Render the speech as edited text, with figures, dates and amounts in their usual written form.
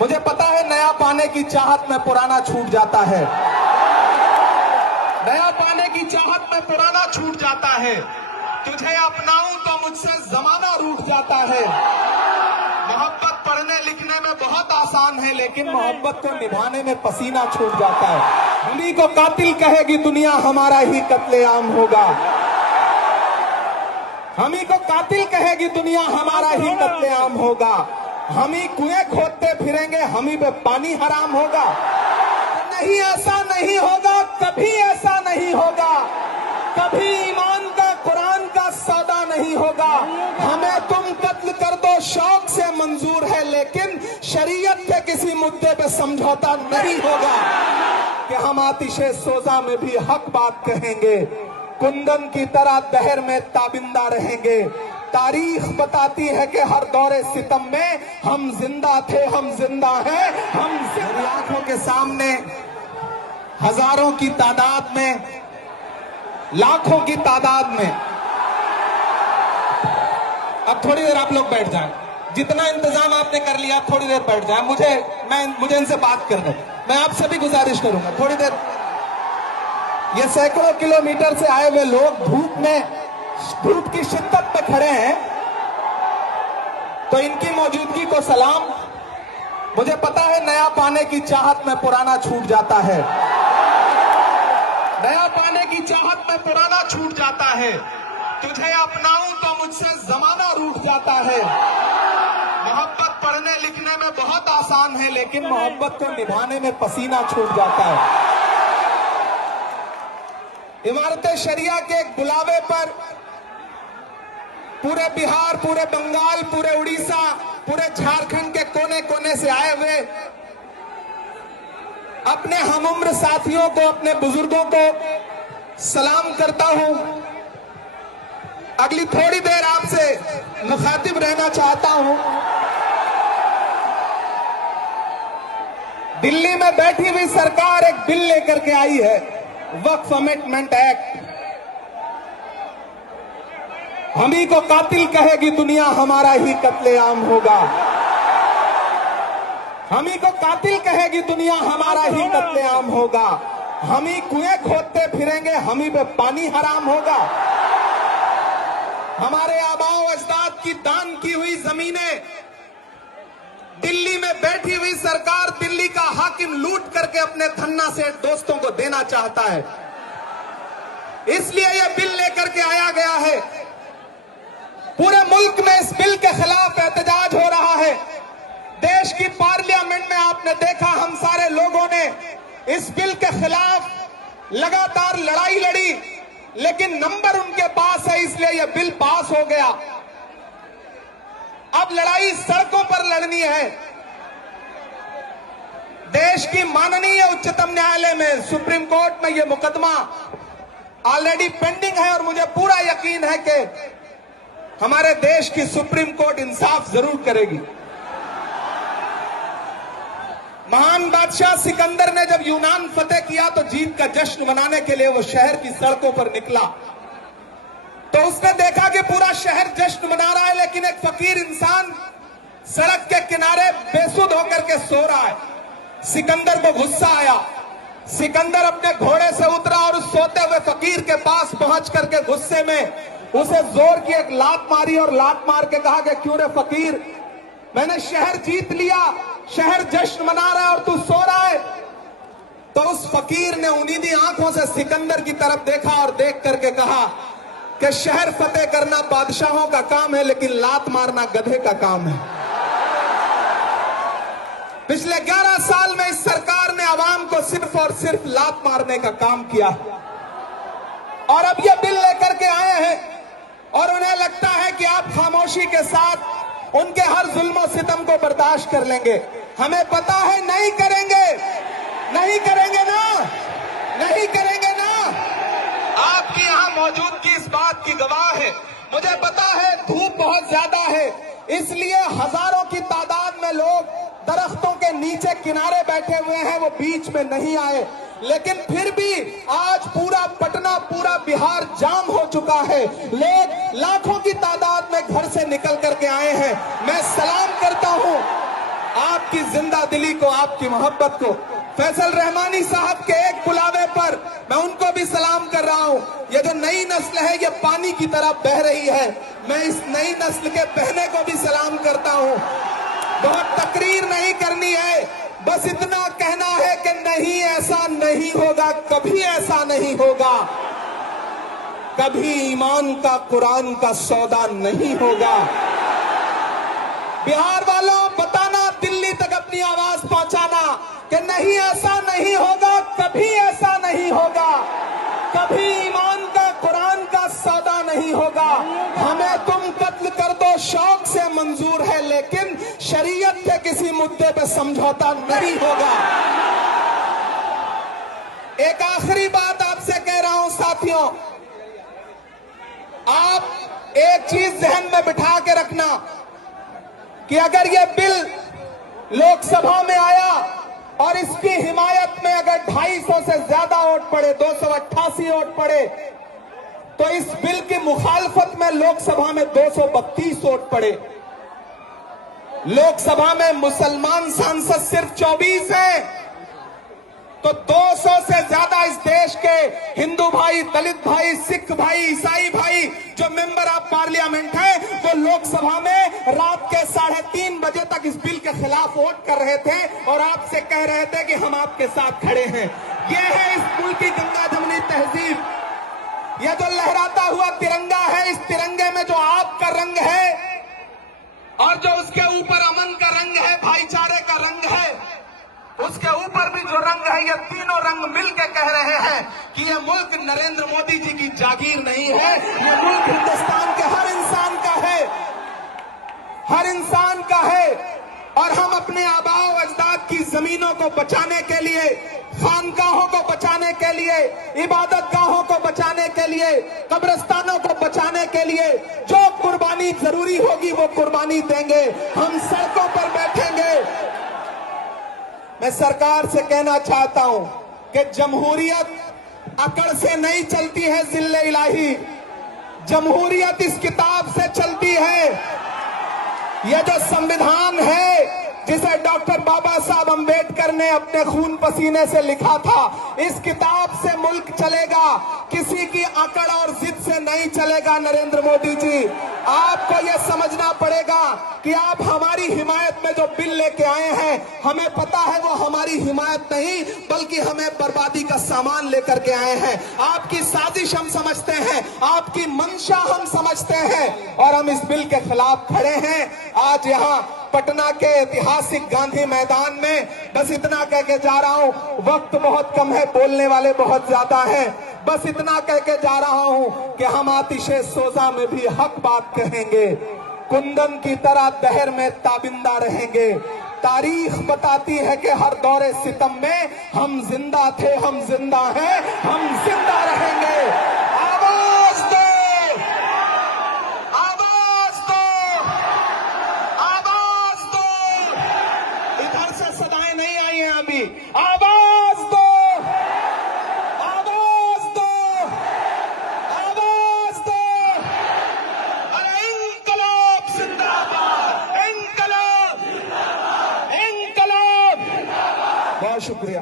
मुझे पता है नया पाने की चाहत में पुराना छूट जाता है, नया पाने की चाहत में पुराना छूट जाता है। तुझे अपनाऊं तो मुझसे जमाना रूठ जाता है। मोहब्बत पढ़ने लिखने में बहुत आसान है, लेकिन मोहब्बत को निभाने में पसीना छूट जाता है। उन्हीं को कातिल कहेगी दुनिया, हमारा ही कत्लेआम होगा। हम ही को कातिल कहेगी दुनिया, हमारा ही कत्लेआम होगा। हम ही कुएं खोदते फिरेंगे, हम ही पे पानी हराम होगा। नहीं, ऐसा नहीं होगा, कभी ऐसा नहीं होगा। कभी ईमान का कुरान का सौदा नहीं होगा। हमें तुम कत्ल कर दो शौक से मंजूर है, लेकिन शरीयत के किसी मुद्दे पे समझौता नहीं होगा कि हम आतिशे सोजा में भी हक बात कहेंगे, कुंदन की तरह दहर में ताबिंदा रहेंगे। तारीख बताती है कि हर दौरे सितम में हम जिंदा थे, हम जिंदा हैं, हम मेरी आंखों के सामने हजारों की तादाद में, लाखों की तादाद में। अब थोड़ी देर आप लोग बैठ जाएं, जितना इंतजाम आपने कर लिया थोड़ी देर बैठ जाएं। मुझे इनसे बात करने, मैं आपसे भी गुजारिश करूंगा थोड़ी देर। ये सैकड़ों किलोमीटर से आए हुए लोग धूप की शिद्दत में खड़े हैं, तो इनकी मौजूदगी को सलाम। मुझे पता है नया पाने की चाहत में पुराना छूट जाता है, नया पाने की चाहत में पुराना छूट जाता है। तुझे अपनाऊं तो मुझसे जमाना रूठ जाता है। मोहब्बत पढ़ने लिखने में बहुत आसान है, लेकिन मोहब्बत को निभाने में पसीना छूट जाता है। इमारत शरिया के एक बुलावे पर पूरे बिहार, पूरे बंगाल, पूरे उड़ीसा, पूरे झारखंड के कोने कोने से आए हुए अपने हमउम्र साथियों को, अपने बुजुर्गों को सलाम करता हूं। अगली थोड़ी देर आपसे मुखातिब रहना चाहता हूं। दिल्ली में बैठी हुई सरकार एक बिल लेकर के आई है, वक्फ अमेंडमेंट एक्ट। हम ही को कातिल कहेगी दुनिया, हमारा ही कत्लेआम होगा। हम ही को कातिल कहेगी दुनिया, हमारा ही कत्लेआम होगा। हम ही कुएं खोदते फिरेंगे, हम ही पे पानी हराम होगा। हमारे आबाओ अजदाद की दान की हुई जमीनें दिल्ली में बैठी हुई सरकार, दिल्ली का हाकिम लूट करके अपने धन्ना से दोस्तों को देना चाहता है। इसलिए यह बिल लेकर के आया गया है। पूरे मुल्क में इस बिल के खिलाफ एहतजाज हो रहा है। देश की पार्लियामेंट में आपने देखा, हम सारे लोगों ने इस बिल के खिलाफ लगातार लड़ाई लड़ी, लेकिन नंबर उनके पास है, इसलिए यह बिल पास हो गया। अब लड़ाई सड़कों पर लड़नी है। देश की माननीय उच्चतम न्यायालय में, सुप्रीम कोर्ट में यह मुकदमा ऑलरेडी पेंडिंग है, और मुझे पूरा यकीन है कि हमारे देश की सुप्रीम कोर्ट इंसाफ जरूर करेगी। महान बादशाह सिकंदर ने जब यूनान फतेह किया तो जीत का जश्न मनाने के लिए वो शहर की सड़कों पर निकला, तो उसने देखा कि पूरा शहर जश्न मना रहा है, लेकिन एक फकीर इंसान सड़क के किनारे बेसुध होकर के सो रहा है। सिकंदर को गुस्सा आया। सिकंदर अपने घोड़े से उतरा और उस सोते हुए फकीर के पास पहुंच करके गुस्से में उसे जोर की एक लात मारी, और लात मार के कहा कि क्यों रे फकीर, मैंने शहर जीत लिया, शहर जश्न मना रहा है और तू सो रहा है। तो उस फकीर ने उन्नीदी आंखों से सिकंदर की तरफ देखा और देख करके कहा कि शहर फतेह करना बादशाहों का काम है, लेकिन लात मारना गधे का काम है। पिछले 11 साल में इस सरकार ने आवाम को सिर्फ और सिर्फ लात मारने का काम किया, और अब ये बिल लेकर के आए हैं, और उन्हें लगता है कि आप खामोशी के साथ उनके हर जुल्म सितम को बर्दाश्त कर लेंगे। हमें पता है नहीं करेंगे, नहीं करेंगे ना, नहीं करेंगे ना। आपकी यहां मौजूदगी इस बात की गवाह है। मुझे पता है धूप बहुत ज्यादा है, इसलिए हजारों की तादाद में लोग दरख्तों के नीचे किनारे बैठे हुए हैं, वो बीच में नहीं आए। लेकिन फिर भी आज पूरा पटना, पूरा बिहार जाम हो चुका है। लोग लाखों की तादाद में घर से निकल करके आए हैं। मैं सलाम करता हूं आपकी जिंदा दिली को, आपकी मोहब्बत को। फैसल रहमानी साहब के एक बुलावे पर मैं उनको भी सलाम कर रहा हूं। ये जो नई नस्ल है ये पानी की तरह बह रही है, मैं इस नई नस्ल के बहने को भी सलाम करता हूं। बहुत तकरीर नहीं करनी है, बस इतना कहना है कि नहीं, ऐसा नहीं होगा, कभी ऐसा नहीं होगा, कभी ईमान का कुरान का सौदा नहीं होगा। बिहार वालों, बताना, दिल्ली तक अपनी आवाज पहुंचाना कि नहीं, ऐसा नहीं होगा, कभी ऐसा नहीं होगा, कभी ईमान का कुरान का सौदा नहीं होगा। हमें तुम कत्ल कर दो शौक से मंजूर है, लेकिन शरीयत के किसी मुद्दे पे समझौता नहीं होगा। एक आखिरी बात आपसे कह रहा हूं साथियों, आप एक चीज जहन में बिठा के रखना कि अगर ये बिल लोकसभा में आया और इसकी हिमायत में अगर 250 से ज्यादा वोट पड़े, 288 वोट पड़े, तो इस बिल की मुखालफत में लोकसभा में 232 वोट पड़े। लोकसभा में मुसलमान सांसद सिर्फ 24 हैं, तो 200 से ज्यादा इस देश के हिंदू भाई, दलित भाई, सिख भाई, ईसाई भाई जो मेंबर ऑफ पार्लियामेंट हैं, वो लोकसभा में रात के 3:30 बजे तक इस बिल के खिलाफ वोट कर रहे थे और आपसे कह रहे थे कि हम आपके साथ खड़े हैं। ये है इस मुल्क की गंगा जमनी तहजीब। यह जो लहराता हुआ तिरंगा है, इस तिरंगे में जो आपका रंग है और जो उसके ऊपर अमन का रंग है, भाईचारे का रंग है, उसके ऊपर भी जो रंग है, ये तीनों रंग मिलकर कह रहे हैं कि ये मुल्क नरेंद्र मोदी जी की जागीर नहीं है, ये मुल्क हिंदुस्तान के हर इंसान का है, हर इंसान का है। और हम अपने आबाओ अजदाद की जमीनों को बचाने के लिए, खानकाहों को बचाने के लिए, इबादत गाहों को बचाने के लिए, कब्रिस्तानों को बचाने के लिए जो कुर्बानी जरूरी होगी वो कुर्बानी देंगे। हम सड़कों पर बैठेंगे। मैं सरकार से कहना चाहता हूं कि जमहूरियत अकड़ से नहीं चलती है जिल्ले इलाही, जमहूरियत इस किताब से चलती है। यह जो संविधान है जिसे डॉक्टर बाबा साहब अंबेडकर ने अपने खून पसीने से लिखा था, इस किताब से मुल्क चलेगा, किसी की अकड़ और जिद से नहीं चलेगा। नरेंद्र मोदी जी, आपको यह समझना पड़ेगा कि आप हमारी हिमायत में जो बिल लेके आए हैं, हमें पता है वो हमारी हिमायत नहीं बल्कि हमें बर्बादी का सामान लेकर के आए हैं। आपकी साजिश हम समझते हैं, आपकी मंशा हम समझते हैं और हम इस बिल के खिलाफ खड़े हैं। आज यहाँ पटना के ऐतिहासिक गांधी मैदान में बस इतना कह के जा रहा हूं, वक्त बहुत कम है, बोलने वाले बहुत ज्यादा हैं। बस इतना कह के जा रहा हूं कि हम आतिशे सोजा में भी हक बात कहेंगे, कुंदन की तरह दहर में ताबिंदा रहेंगे। तारीख बताती है कि हर दौरे सितम में हम जिंदा थे, हम जिंदा हैं, हम जिंदा रहेंगे। आवाज दो, आवाज दो, आवाज दो। इधर से सदाएं नहीं आई हैं अभी। आवाज दो, आवाज दो, आवाज दो। अरे इंकलाब जिंदाबाद, इंकलाब, इंकलाब। बहुत शुक्रिया।